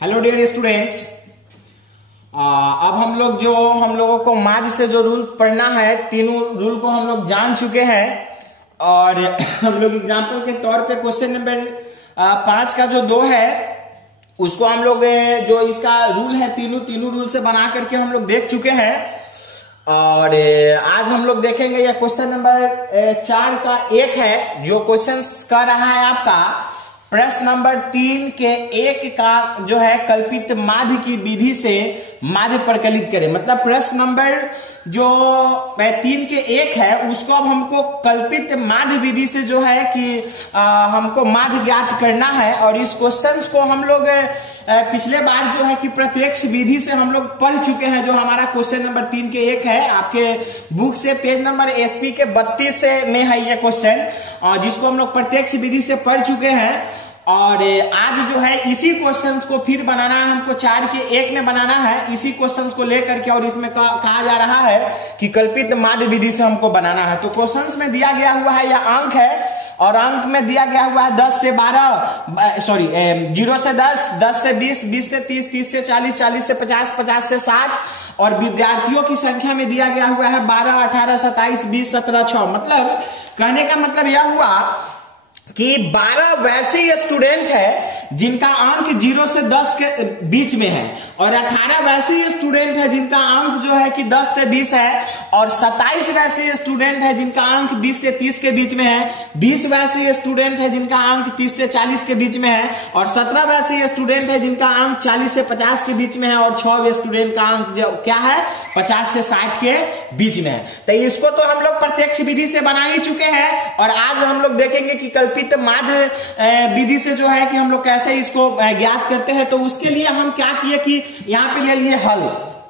Hello dear students. अब हम लोगों को माध्य से जो रूल पढ़ना है, तीनों रूल को हम लोग जान चुके हैं और हम लोग एग्जाम्पल के तौर पे क्वेश्चन नंबर 5 का जो 2 है उसको हम लोग जो इसका रूल है तीनों रूल से बना करके हम लोग देख चुके हैं। और आज हम लोग देखेंगे यह क्वेश्चन नंबर 4 का 1 है जो क्वेश्चन कर रहा है आपका प्रश्न नंबर 3 के 1 का जो है कल्पित माध्य की विधि से माध्य प्रकलित करें। मतलब प्रश्न नंबर जो 3 के 1 है उसको अब हमको कल्पित माध्य विधि से जो है कि हमको माध्य ज्ञात करना है। और इस क्वेश्चन को हम लोग पिछले बार जो है कि प्रत्यक्ष विधि से हम लोग पढ़ चुके हैं, जो हमारा क्वेश्चन नंबर 3 के 1 है। आपके बुक से पेज नंबर SP के 32 में है ये क्वेश्चन, जिसको हम लोग प्रत्यक्ष विधि से पढ़ चुके हैं। और आज जो है इसी क्वेश्चंस को फिर बनाना है, हमको 4 के 1 में बनाना है इसी क्वेश्चंस को लेकर के। और इसमें कहा जा रहा है कि कल्पित माध्य विधि से हमको बनाना है। तो क्वेश्चंस में दिया गया हुआ है यह अंक है और अंक में दिया गया हुआ है 10 से 12 सॉरी 0 से 10, 10 से 20, 20 से 30, 30 से 40, 40 से 50, 50 से 60। और विद्यार्थियों की संख्या में दिया गया हुआ है 12, 18, 27, 20, 17, 6। मतलब कहने का मतलब यह हुआ कि 12 वैसे स्टूडेंट है जिनका अंक 0 से 10 के बीच में है, और 18 वैसे स्टूडेंट है जिनका अंक जो है कि 10 से 20 है, और 27 वैसे स्टूडेंट है जिनका अंक 20 से 30 के बीच में है, 20 वैसे स्टूडेंट है जिनका अंक 30 से 40 के बीच में है, और 17 वैसे स्टूडेंट है जिनका अंक 40 से 50 के बीच में है, और 6 स्टूडेंट का अंक जो क्या है 50 से 60 के बीच में है। तो इसको तो हम लोग प्रत्यक्ष विधि से बना ही चुके हैं। और आज हम लोग देखेंगे कि कल्पित माध्य विधि से जो है कि हम लोग कैसे इसको ज्ञात करते हैं। तो उसके लिए हम क्या किए कि यहाँ पे ले लिए हल,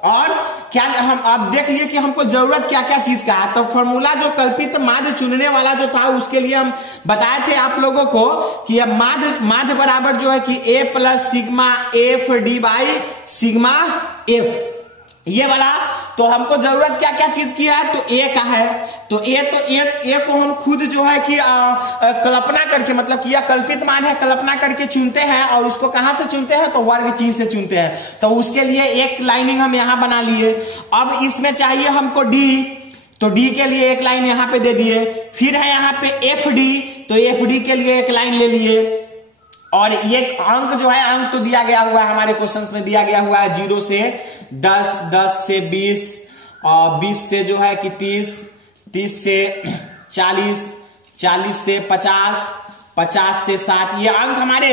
और क्या हम अब देख लिए कि हमको जरूरत क्या क्या चीज का है। तो फॉर्मूला जो कल्पित माध्य चुनने वाला जो था उसके लिए हम बताए थे आप लोगों को कि अब माध्य बराबर जो है कि A plus sigma F D by sigma F, ये वाला। तो हमको जरूरत क्या क्या चीज की है, तो A का है। तो A को हम खुद जो है कि कल्पना करके, मतलब कि यह कल्पित मान है, कल्पना करके चुनते हैं। और उसको कहां से चुनते हैं, तो वर्ग चिन्ह से चुनते हैं। तो उसके लिए एक लाइनिंग हम यहां बना लिए। अब इसमें चाहिए हमको D, तो D के लिए एक लाइन यहां पे दे दिए। फिर है यहाँ पे FD, तो FD के लिए एक लाइन ले लिए। और ये अंक जो है, अंक तो दिया गया हुआ है हमारे क्वेश्चंस में, दिया गया हुआ है 0 से 10, 10 से 20, और 20 से जो है कि 30, 30 से 40, 40 से 50, 50 से 60। ये अंक हमारे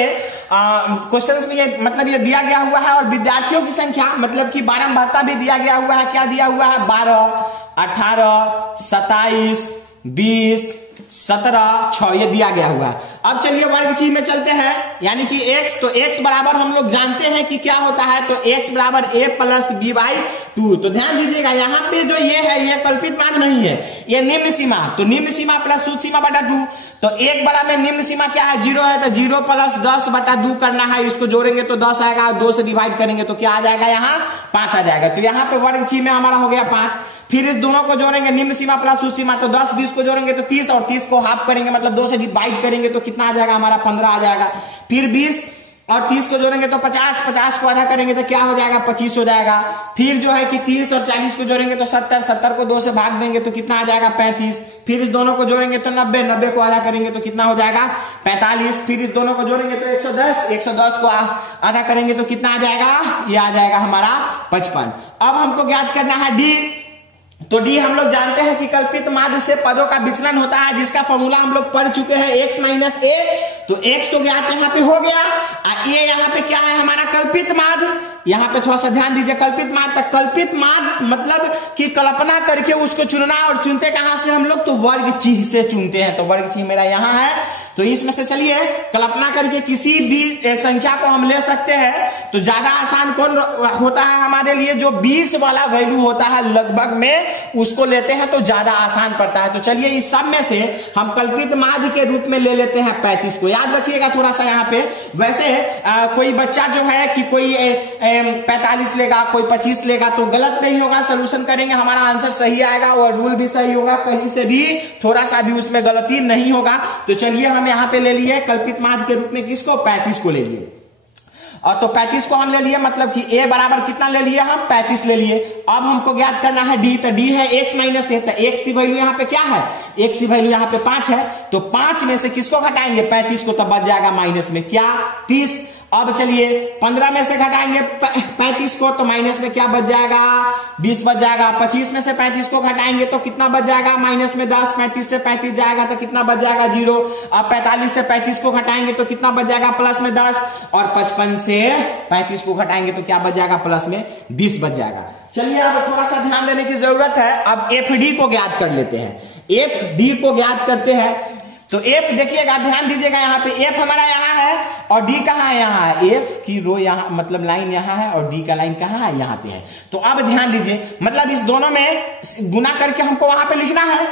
क्वेश्चंस में ये मतलब ये दिया गया हुआ है। और विद्यार्थियों की संख्या मतलब कि 12 भत्ता भी दिया गया हुआ है। क्या दिया हुआ है, 12, 18, 27, 20, 17, 6 ये दिया गया हुआ है। अब चलिए वर्ग चिन्ह में चलते हैं, यानी कि x। तो x बराबर हम लोग जानते हैं कि क्या होता है, तो x बराबर A प्लस B बाई 2। तो ध्यान दीजिएगा यहाँ पे जो ये है ये कल्पित माध्य नहीं है, ये निम्न सीमा। तो निम्न सीमा प्लस सूत्र सीमा बटा 2। तो 1 वाला में निम्न सीमा क्या है, 0 है, तो 0 प्लस 10 बटा 2 करना है। इसको जोड़ेंगे तो 10 आएगा, और 2 से डिवाइड करेंगे तो क्या आ जाएगा, यहाँ 5 आ जाएगा। तो यहाँ पे वर्ग चिन्ह में हमारा हो गया 5। फिर इस दोनों को जोड़ेंगे, निम्न सीमा प्लस सूत्र सीमा, तो 10, 20 को जोड़ेंगे तो 30, और 30 को हाफ करेंगे मतलब 2 से डिवाइड करेंगे तो कितना आ जाएगा हमारा 15 आ जाएगा। फिर 20 और 30 को जोड़ेंगे तो 50, 50 को आधा करेंगे तो क्या हो जाएगा 25 हो जाएगा। फिर जो है कि 30 और 40 को जोड़ेंगे तो 70, 70 को 2 से भाग देंगे तो कितना आ जाएगा 35। फिर इस दोनों को जोड़ेंगे तो 90, 90 को आधा करेंगे तो कितना हो जाएगा 45। फिर इस दोनों को जोड़ेंगे तो 110, 110 को आधा करेंगे तो कितना आ जाएगा, ये आ जाएगा हमारा 55। अब हमको ज्ञात करना है D। तो D हम लोग जानते हैं कि कल्पित माध्य से पदों का विचलन होता है, जिसका फॉर्मूला हम लोग पढ़ चुके हैं, x माइनस A। तो x तो ज्ञात यहाँ पे हो गया, A यहाँ पे क्या है हमारा कल्पित माध्य। यहाँ पे थोड़ा सा ध्यान दीजिए, कल्पित माध्य। तक कल्पित माध्य मतलब कि कल्पना करके उसको चुनना, और चुनते कहां से हम लोग, तो वर्ग चिन्ह से चुनते हैं। तो वर्ग चिन्ह मेरा यहाँ है। तो इसमें से चलिए कल्पना करके किसी भी संख्या को हम ले सकते हैं। तो ज्यादा आसान कौन होता है हमारे लिए, जो 20 वाला वैल्यू होता है लगभग में, उसको लेते हैं तो ज्यादा आसान पड़ता है। तो चलिए इस सब में से हम कल्पित माध्य के रूप में ले लेते हैं 35 को। याद रखिएगा थोड़ा सा यहाँ पे। वैसे कोई बच्चा जो है कि कोई 45 लेगा, कोई 25 लेगा, तो गलत नहीं होगा, सोल्यूशन करेंगे हमारा आंसर सही आएगा, और रूल भी सही होगा, कहीं से भी थोड़ा सा भी उसमें गलती नहीं होगा। तो चलिए हम यहाँ पे ले लिए कल्पित माध्य के रूप में किसको, 35 को ले लिए। और तो 35 को हम ले लिए, मतलब कि a बराबर कितना ले लिए हम 35 ले लिए। अब हमको ज्ञात करना है d, तो d है x माइनस a, तो x की वैल्यू यहाँ पे क्या है, x की वैल्यू यहाँ पे 5 है, तो 5 में से किसको घटाएंगे 35 को, तो बच जाएगा माइनस में क्या 30। अब चलिए 15 में से घटाएंगे 35 को, तो माइनस में क्या बच जाएगा 20 बच जाएगा। 25 में से 35 को घटाएंगे तो कितना बच जाएगा माइनस में 10, 35 से 35 जाएगा तो कितना बच जाएगा 0। अब 45 से 35 को घटाएंगे तो कितना बच जाएगा प्लस में 10, और 55 से 35 को घटाएंगे तो क्या बच जाएगा प्लस में 20 बच जाएगा। चलिए अब थोड़ा सा ध्यान देने की जरूरत है। अब एफ डी को ज्ञात कर लेते हैं, एफ डी को ज्ञात करते हैं। तो एफ देखिएगा, ध्यान दीजिएगा, यहाँ पे एफ हमारा यहाँ है और डी कहाँ है, यहाँ है। एफ की रो यहाँ मतलब लाइन यहाँ है और डी का लाइन कहाँ है, यहाँ पे है। तो अब ध्यान दीजिए, मतलब इस दोनों में गुना करके हमको वहां पे लिखना है।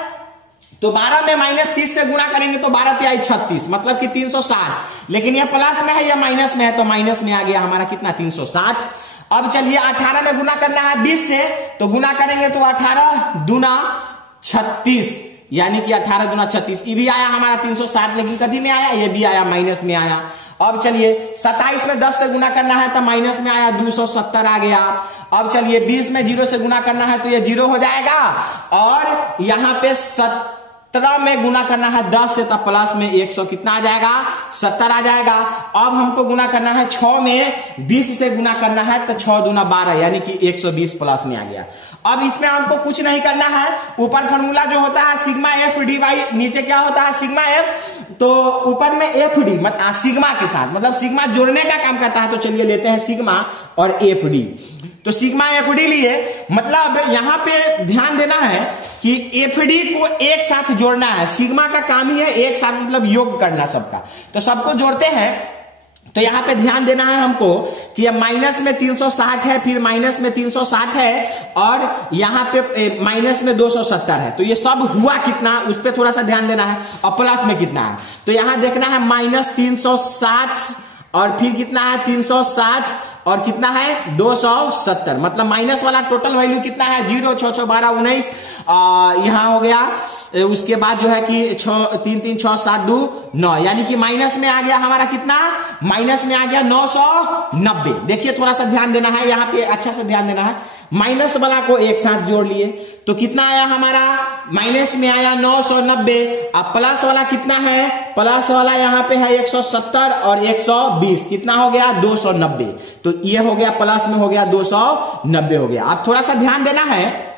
तो 12 में माइनस 30 से गुना करेंगे तो 12 तिहाई 36, मतलब कि 360। लेकिन यह प्लस में है या माइनस में है, तो माइनस में आ गया हमारा कितना 360। अब चलिए 18 में गुना करना है 20 से, तो गुना करेंगे तो 18 दूना 36, यानी कि 18 दूना 36। ये भी आया हमारा 360, लेकिन कभी में आया, ये भी आया माइनस में आया। अब चलिए 27 में 10 से गुना करना है तो माइनस में आया 270 आ गया। अब चलिए 20 में 0 से गुना करना है तो ये 0 हो जाएगा, और यहाँ पे 17 में गुना करना है 10 से, तब प्लस में 100 कितना आ जाएगा 70 आ जाएगा। अब हमको गुना करना है 6 में 20 से गुना करना है तो 6 दूना 12, यानी कि 120 प्लस में आ गया। अब इसमें हमको कुछ नहीं करना है, ऊपर फॉर्मूला जो होता है सिग्मा एफ डी बाई, नीचे क्या होता है सिग्मा एफ, तो ऊपर में एफ डी मतलब सिग्मा के साथ, मतलब सिग्मा जोड़ने का काम करता है। तो चलिए लेते हैं सिग्मा और एफ डी। तो सिग्मा एफ डी लिए, मतलब यहां पे ध्यान देना है कि एफ डी को एक साथ जोड़ना है। सिग्मा का काम ही है एक साथ मतलब योग करना सबका, तो सबको जोड़ते हैं। तो यहां पे ध्यान देना है हमको कि अब माइनस में 360 है, फिर माइनस में 360 है, और यहाँ पे माइनस में 270 है। तो ये सब हुआ कितना, उस पर थोड़ा सा ध्यान देना है, और प्लस में कितना है। तो यहां देखना है माइनस 360, और फिर कितना है 360, और कितना है 270, मतलब माइनस वाला टोटल वैल्यू कितना है 0, 6 6 12 19, यहाँ हो गया। उसके बाद जो है कि 3 3 6 7 2 9, यानी कि माइनस में आ गया हमारा कितना, माइनस में आ गया 990। देखिए थोड़ा सा ध्यान देना है, यहाँ पे अच्छा से ध्यान देना है। माइनस वाला को एक साथ जोड़ लिए तो कितना आया हमारा, माइनस में आया 990। अब प्लस वाला कितना है, प्लस वाला यहाँ पे है 170 और 120, कितना हो गया 290। तो ये हो गया प्लस में हो गया 290 हो गया। अब थोड़ा सा ध्यान देना है,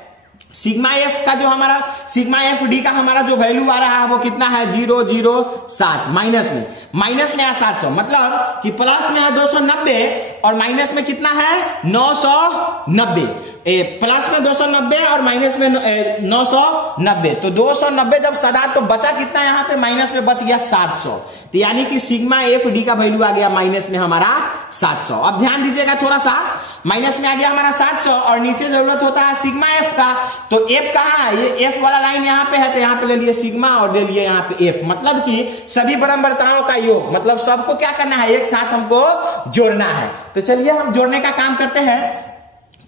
सिग्मा एफ का जो हमारा सिग्मा एफ डी का हमारा जो वैल्यू आ रहा है वो कितना है 007, माइनस में है 700, मतलब कि प्लस में है 290 और माइनस में कितना है 990। प्लस में 290 और माइनस में 990, तो 290 जब सदा तो बचा कितना, यहाँ पे माइनस में बच गया 700। तो यानी कि सिग्मा एफ डी का वैल्यू आ गया माइनस में हमारा 700। अब ध्यान दीजिएगा थोड़ा सा, माइनस में आ गया हमारा 700 और नीचे जरूरत होता है सिग्मा एफ का। तो एफ कहाँ है, ये एफ वाला लाइन यहाँ पे है, तो यहाँ पे ले लिए सिग्मा और ले लिए यहाँ पे एफ, मतलब कि सभी बराबरताओं का योग, मतलब सबको क्या करना है एक साथ हमको जोड़ना है। तो चलिए हम जोड़ने का काम करते हैं।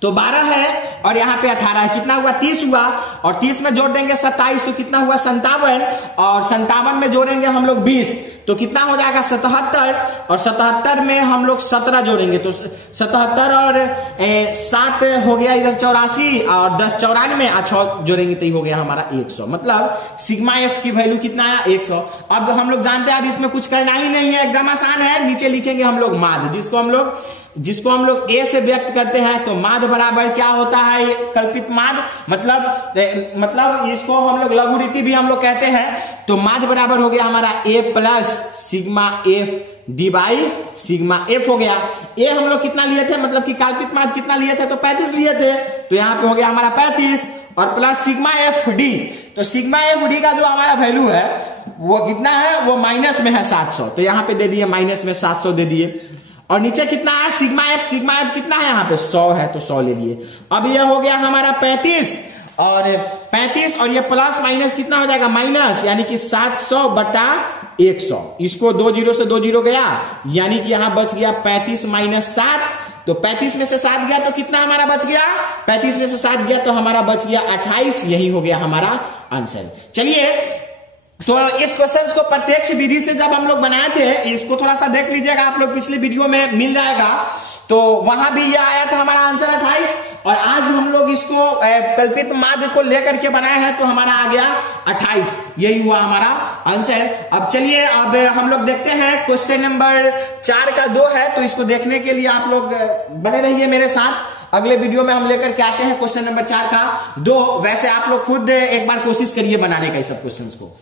तो 12 है और यहाँ पे 18 है, कितना हुआ 30 हुआ, और 30 में जोड़ देंगे 27 तो कितना हुआ 57, और 57 में जोड़ेंगे हम लोग 20 तो कितना हो जाएगा 77, और 77 में हम लोग 17 जोड़ेंगे तो 77 और 7 हो गया इधर 84, और 10 94 और 6 जोड़ेंगे तो हो गया हमारा 100, मतलब सिग्मा एफ की वैल्यू कितना है 100। अब हम लोग जानते हैं अब इसमें कुछ करना ही नहीं है, एकदम आसान है। नीचे लिखेंगे हम लोग माध्य, जिसको हम लोग ए से व्यक्त करते हैं। तो माध्य बराबर क्या होता है, कल्पित माध्य, मतलब इसको हम लोग लघुरीति भी हम लोग कहते हैं। तो माध्य बराबर हो गया हमारा A plus sigma F D by sigma F हो गया। ए हम लोग कितना लिए थे, मतलब कि कल्पित माध्य कितना लिए थे, तो 35 लिए थे, तो यहाँ पे हो गया हमारा 35, और प्लस सिग्मा एफ डी। तो सिग्मा एफ डी का जो हमारा वैल्यू है वो कितना है, वो माइनस में है 700, तो यहाँ पे दे दिए माइनस में 700 दे दिए। और नीचे कितना है सिग्मा एफ कितना है यहाँ पे 100 है, तो 100 ले लिए। अब ये हो गया हमारा 35 और ये प्लस माइनस कितना हो जाएगा माइनस, यानी कि 700 बटा 100। इसको 2 0 से 2 0 गया, यानी कि यहाँ बच गया 35 माइनस 7। तो 35 में से 7 गया तो कितना हमारा बच गया, 35 में से 7 गया तो हमारा बच गया 28। यही हो गया हमारा आंसर। चलिए तो इस क्वेश्चन को प्रत्यक्ष विधि से जब हम लोग बनाए थे, इसको थोड़ा सा देख लीजिएगा आप लोग, पिछले वीडियो में मिल जाएगा, तो वहां भी यह आया था हमारा आंसर 28, और आज हम लोग इसको कल्पित माध्य को लेकर के बनाए हैं, तो हमारा आ गया 28, यही हुआ हमारा आंसर। अब चलिए अब हम लोग देखते हैं क्वेश्चन नंबर 4 का 2 है, तो इसको देखने के लिए आप लोग बने रहिए मेरे साथ। अगले वीडियो में हम लेकर के आते हैं क्वेश्चन नंबर 4 का 2। वैसे आप लोग खुद एक बार कोशिश करिए बनाने का इस सब क्वेश्चंस को।